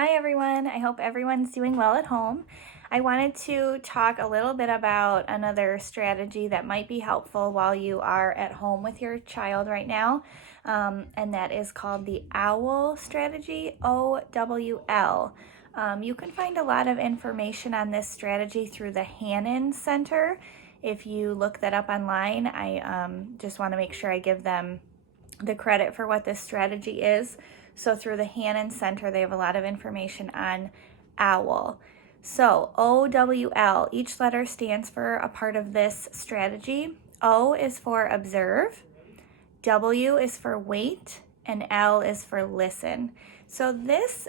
Hi everyone, I hope everyone's doing well at home. I wanted to talk a little bit about another strategy that might be helpful while you are at home with your child right now, and that is called the OWL strategy, OWL. You can find a lot of information on this strategy through the Hannon Center. If you look that up online, I just want to make sure I give them the credit for what this strategy is. So through the Hannon Center, they have a lot of information on OWL. So OWL, each letter stands for a part of this strategy. O is for observe, W is for wait, and L is for listen. So this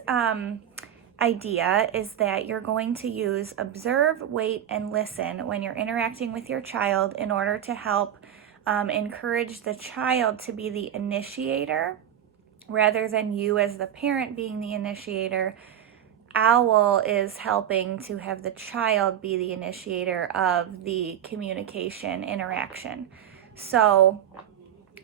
idea is that you're going to use observe, wait, and listen when you're interacting with your child in order to help encourage the child to be the initiator rather than you as the parent being the initiator. OWL is helping to have the child be the initiator of the communication interaction. So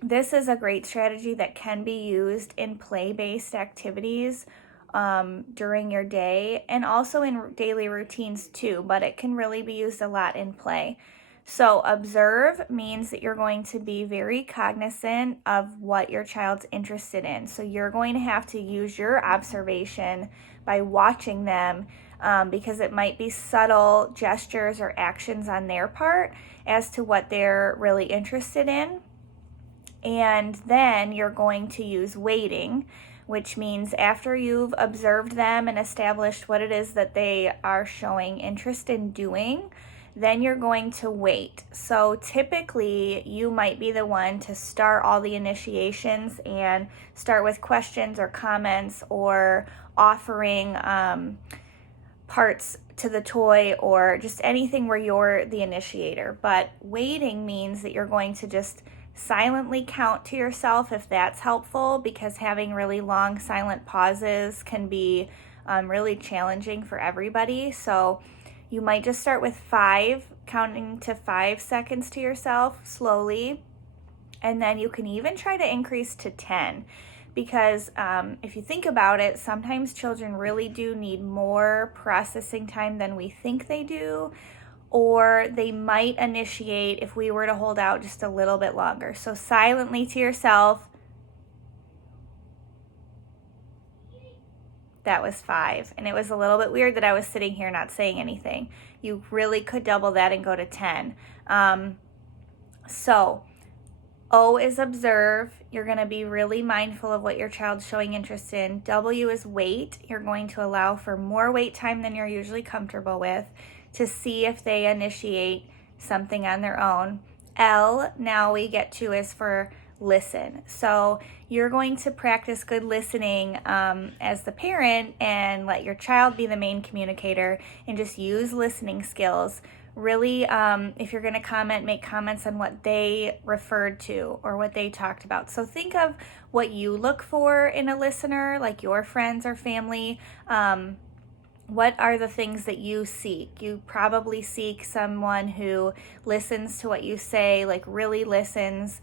this is a great strategy that can be used in play-based activities during your day and also in daily routines too, but it can really be used a lot in play. So observe means that you're going to be very cognizant of what your child's interested in. So you're going to have to use your observation by watching them because it might be subtle gestures or actions on their part as to what they're really interested in. And then you're going to use waiting, which means after you've observed them and established what it is that they are showing interest in doing, then you're going to wait. So typically you might be the one to start all the initiations and start with questions or comments or offering parts to the toy or just anything where you're the initiator. But waiting means that you're going to just silently count to yourself if that's helpful, because having really long silent pauses can be really challenging for everybody. So you might just start with 5, counting to 5 seconds to yourself slowly, and then you can even try to increase to 10, because if you think about it, sometimes children really do need more processing time than we think they do, or they might initiate if we were to hold out just a little bit longer. So silently to yourself, that was 5. And it was a little bit weird that I was sitting here not saying anything. You really could double that and go to 10. So O is observe. You're going to be really mindful of what your child's showing interest in. W is wait. You're going to allow for more wait time than you're usually comfortable with to see if they initiate something on their own. L, now we get to, is for listen. So you're going to practice good listening as the parent and let your child be the main communicator and just use listening skills. Really, if you're going to comment, make comments on what they referred to or what they talked about. So think of what you look for in a listener, like your friends or family. What are the things that you seek? You probably seek someone who listens to what you say, like really listens,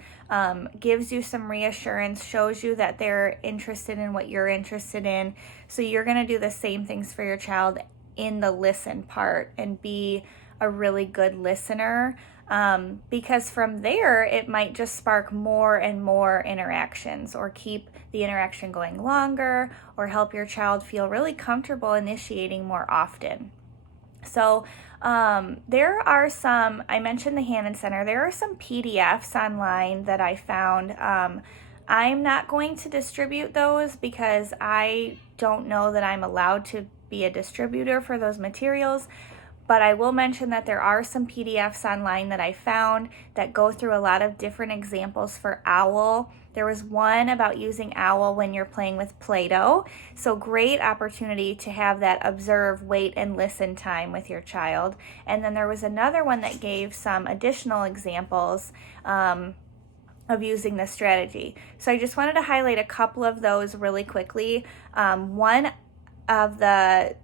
gives you some reassurance, shows you that they're interested in what you're interested in. So you're going to do the same things for your child in the listen part and be a really good listener, because from there it might just spark more and more interactions or keep the interaction going longer or help your child feel really comfortable initiating more often. So there are some, I mentioned the Hannon Center, there are some PDFs online that I found. I'm not going to distribute those because I don't know that I'm allowed to be a distributor for those materials. But I will mention that there are some PDFs online that I found that go through a lot of different examples for OWL. There was one about using OWL when you're playing with Play-Doh. So great opportunity to have that observe, wait, and listen time with your child. And then there was another one that gave some additional examples of using this strategy. So I just wanted to highlight a couple of those really quickly. One of the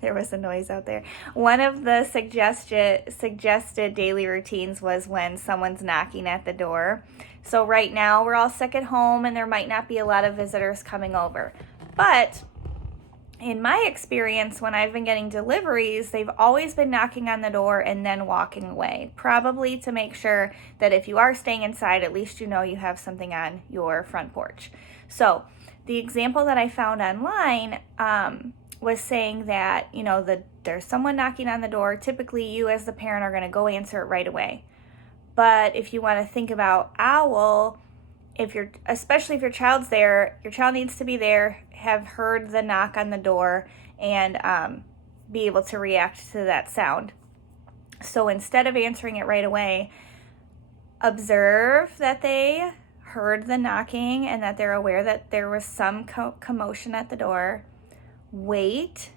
there was a noise out there. One of the suggested daily routines was when someone's knocking at the door. So right now we're all sick at home and there might not be a lot of visitors coming over. But in my experience, when I've been getting deliveries, they've always been knocking on the door and then walking away, probably to make sure that if you are staying inside, at least you know you have something on your front porch. So the example that I found online was saying that, there's someone knocking on the door. Typically, you as the parent are going to go answer it right away. But if you want to think about owl, especially if your child's there, your child needs to be there, have heard the knock on the door, and be able to react to that sound. So instead of answering it right away, observe that they heard the knocking and that they're aware that there was some commotion at the door. Wait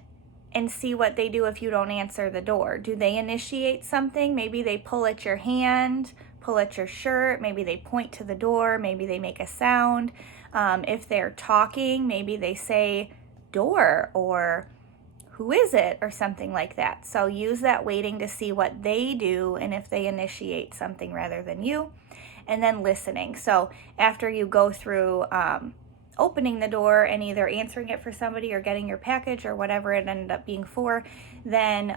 and see what they do if you don't answer the door. Do they initiate something? Maybe they pull at your hand, pull at your shirt, maybe they point to the door, maybe they make a sound. If they're talking, maybe they say door or who is it or something like that. So use that waiting to see what they do and if they initiate something rather than you. And then listening. So after you go through opening the door and either answering it for somebody or getting your package or whatever it ended up being for, then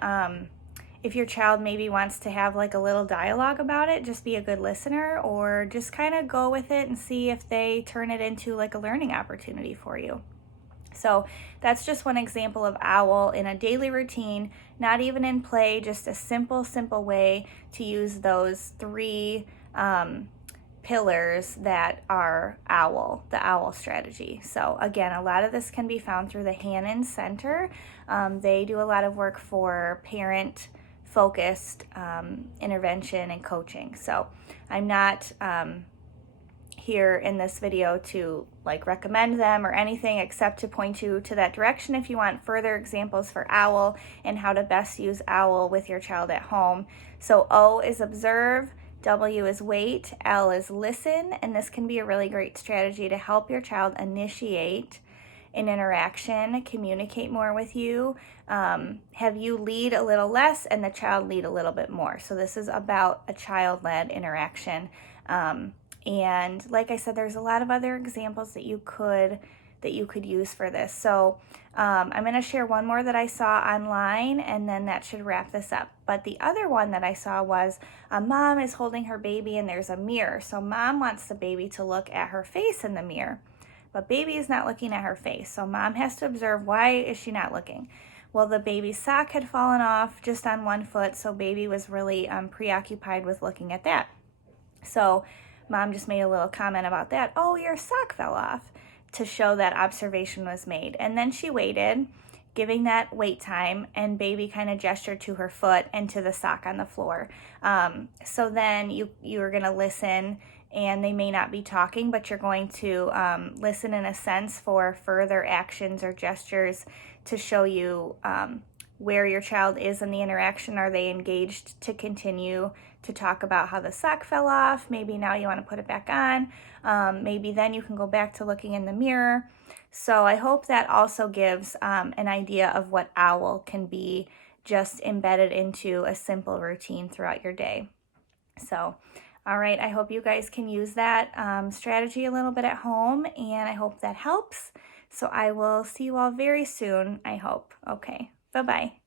if your child maybe wants to have like a little dialogue about it, just be a good listener, or just kind of go with it and see if they turn it into like a learning opportunity for you. So that's just one example of owl in a daily routine, not even in play, just a simple way to use those three pillars that are the owl strategy. So again, a lot of this can be found through the Hanen Center. They do a lot of work for parent focused intervention and coaching. So I'm not here in this video to recommend them or anything except to point you to that direction if you want further examples for owl and how to best use owl with your child at home. So O is observe, W is wait, L is listen, and this can be a really great strategy to help your child initiate an interaction, communicate more with you, have you lead a little less and the child lead a little bit more. So this is about a child-led interaction. And like I said, there's a lot of other examples that you could use for this. So I'm going to share one more that I saw online, and then that should wrap this up. But the other one that I saw was a mom is holding her baby and there's a mirror. So mom wants the baby to look at her face in the mirror, but baby is not looking at her face. So mom has to observe, why is she not looking? Well, the baby's sock had fallen off just on one foot, so baby was really preoccupied with looking at that. So mom just made a little comment about that. Oh, your sock fell off, to show that observation was made. And then she waited, giving that wait time, and baby kind of gestured to her foot and to the sock on the floor. So then you're going to listen, and they may not be talking, but you're going to listen in a sense for further actions or gestures to show you where your child is in the interaction. Are they engaged to continue to talk about how the sock fell off? Maybe now you want to put it back on. Maybe then you can go back to looking in the mirror. So I hope that also gives an idea of what owl can be just embedded into a simple routine throughout your day. So, all right, I hope you guys can use that strategy a little bit at home, and I hope that helps. So I will see you all very soon, I hope. Okay, bye-bye.